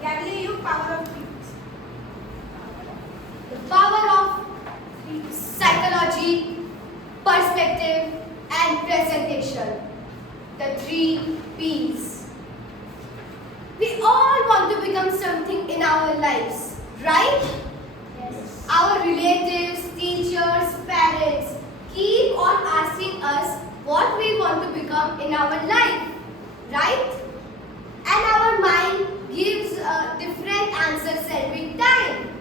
Galileo power of dreams. The power of psychology, perspective, and presentation. The 3 P's. We all want to become something in our lives, right? Yes. Our relatives, teachers, parents keep on asking us what we want to become in our life, right? And our mind gives different answers every time.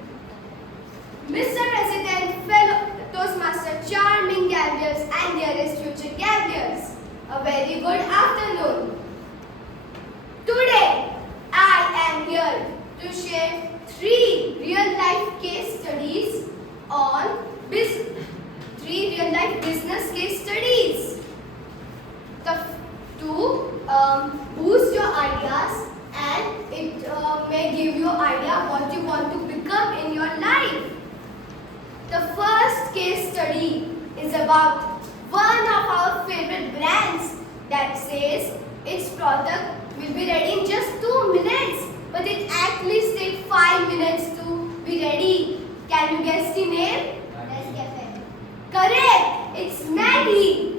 Mr. President, fellow Toastmaster, charming Gaviers and dearest future Gaviers, a very good afternoon. Today, I am here to share 3 real-life case studies on three real-life business case studies. To boost your ideas, and it may give you idea what you want to become in your life. The first case study is about one of our favorite brands that says its product will be ready in just 2 minutes, but it at least takes 5 minutes to be ready. Can you guess the name? Nescafe. Correct! It's Maggie.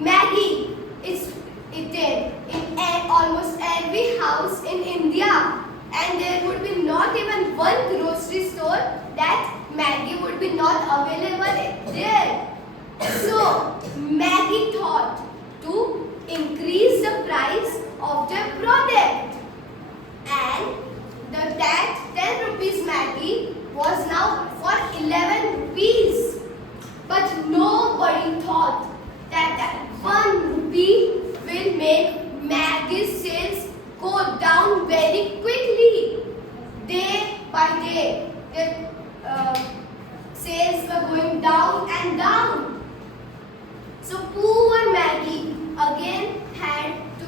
Maggie is eaten in almost every house in India, and there would be not even one grocery store that Maggie would be not available there. So Maggie thought to increase the price of their product, and that 10 rupees Maggie was now for 11 rupees. But nobody thought that 1 rupee will make Maggie's sales go down very quickly. Day by day, the sales were going down and down. So poor Maggie again had to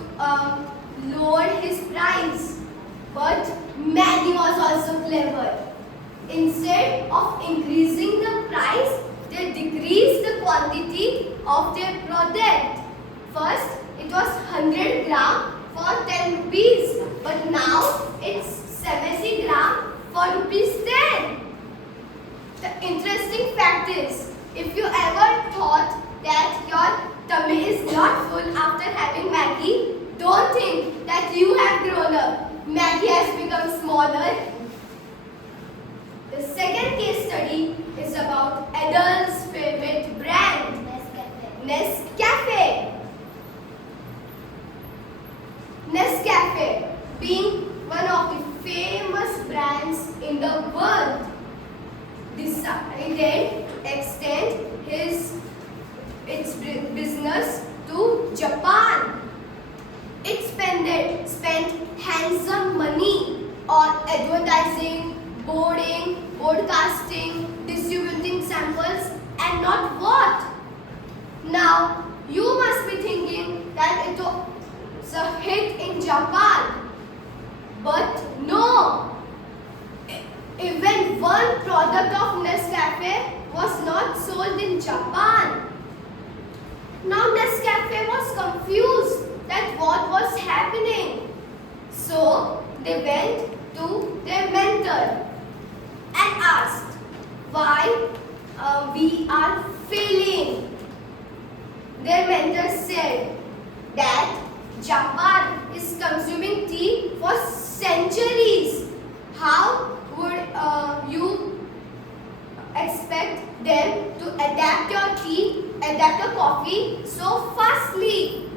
lower his price. But Maggie was also clever. Instead of increasing the price, they decreased the quantity of their product. First, it was 100 gram for 10 rupees, but now it's 70 gram for rupees 10. The interesting fact is, if you ever thought that your tummy is not full after having Maggie, don't think that you have grown up. Maggie has become smaller. The second case study is about adults' favorite brand, Nescafe. Nescafe, being one of the famous brands in the world, decided to extend its business to Japan. It spent handsome money on advertising, boarding, broadcasting, distributing samples, and not what? Now, you must be thinking that it was a hit in Japan. But no! Even one product of Nescafe was not sold in Japan. Now Nescafe was confused that what was happening. So they went to their mentor and asked why we are failing. Their mentor said that Japan is consuming tea for centuries. How would you expect them to adapt your coffee so fastly?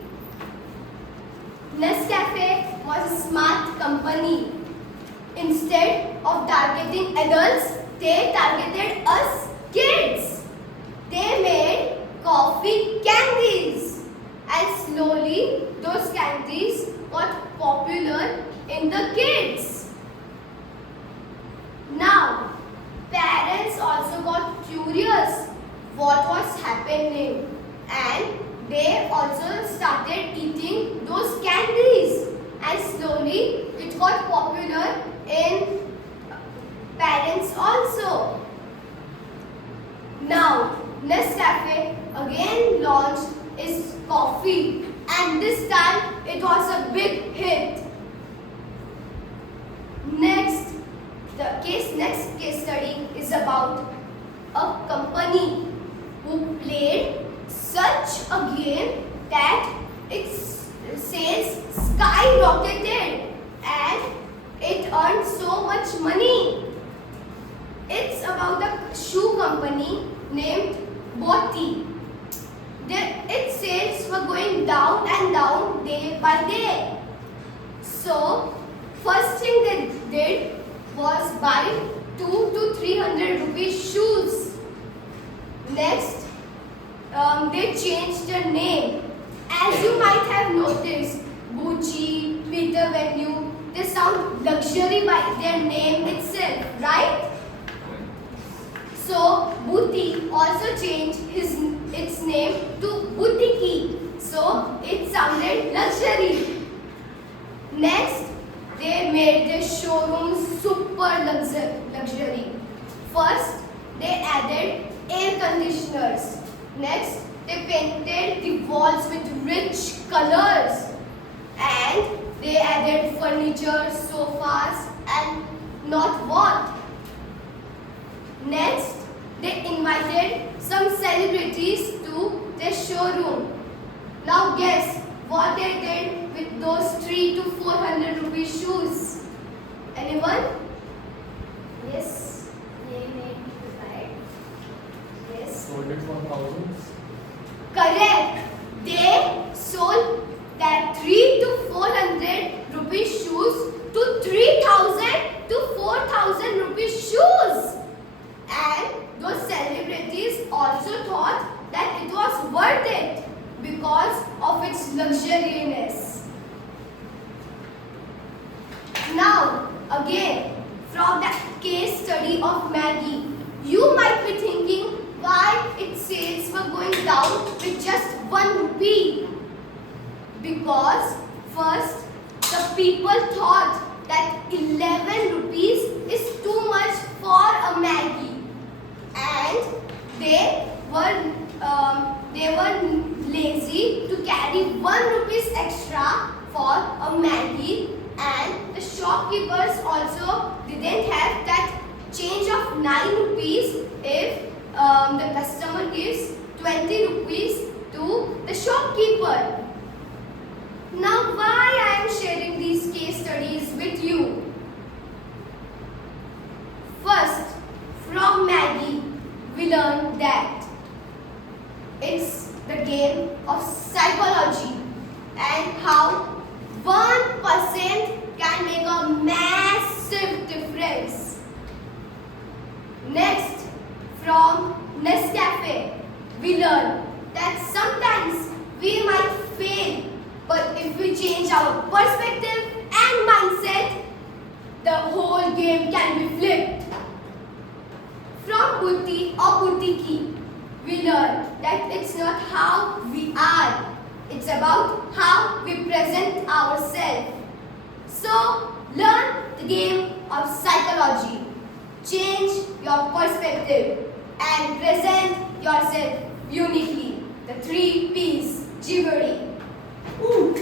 Nescafe was a smart company. Instead of targeting adults, they targeted us kids. They made coffee candies, and slowly those candies got popular in the kids. Now, parents also got curious what was happening, and they also started eating those candies, and slowly it got popular in parents also. Now, Nescafe again launched its coffee, and this time it was a big hit. next case study is about a company who played such a game that its sales skyrocketed and it earned so much money. It's about a shoe company named Botti. Its sales were going down and down day by day. So, first thing they did was buy 200 to 300 rupees shoes. Next, they changed their name. As you might have noticed, Gucci, Peter Venue, they sound luxury by their name itself, right? So, Buti also changed its name to Butiki. So, it sounded luxury. Next, they made their showroom super luxury. First, they added air conditioners. Next, they painted the walls with rich colors. And they added furniture, sofas, and not what. Next, they invited some celebrities to their showroom. Now guess what they did with those 300 to 400 rupee shoes? Anyone? Yes? Name, right? Yes? Sold it for thousands. Correct. They sold that 300 to 400 rupee shoes to 3,000 to 4,000 rupee shoes. And those celebrities also thought that it was worth it because of its luxuriousness. Now, again, from the case study of Maggie, you might be thinking why its sales were going down with just 1 rupee. Because first, the people thought that 11 rupees is too much for a Maggie. And they were lazy to carry 1 rupees extra for a Maggie, and the shopkeepers also didn't have that change of 9 rupees if the customer gives 20 rupees to the shopkeeper. Now, why I am sharing these case studies with you? First, from Maggie, we learned that it's the game of psychology and how 1% can make a massive difference. Next, from Nescafe, we learned that sometimes we might fail, but if we change our perspective and mindset, the whole game can be flipped. From Butti or Butiki, we learn that it's not how we are, it's about how we present ourselves. So, learn the game of psychology. Change your perspective and present yourself uniquely. The 3 P's, Jibbery. Ooh.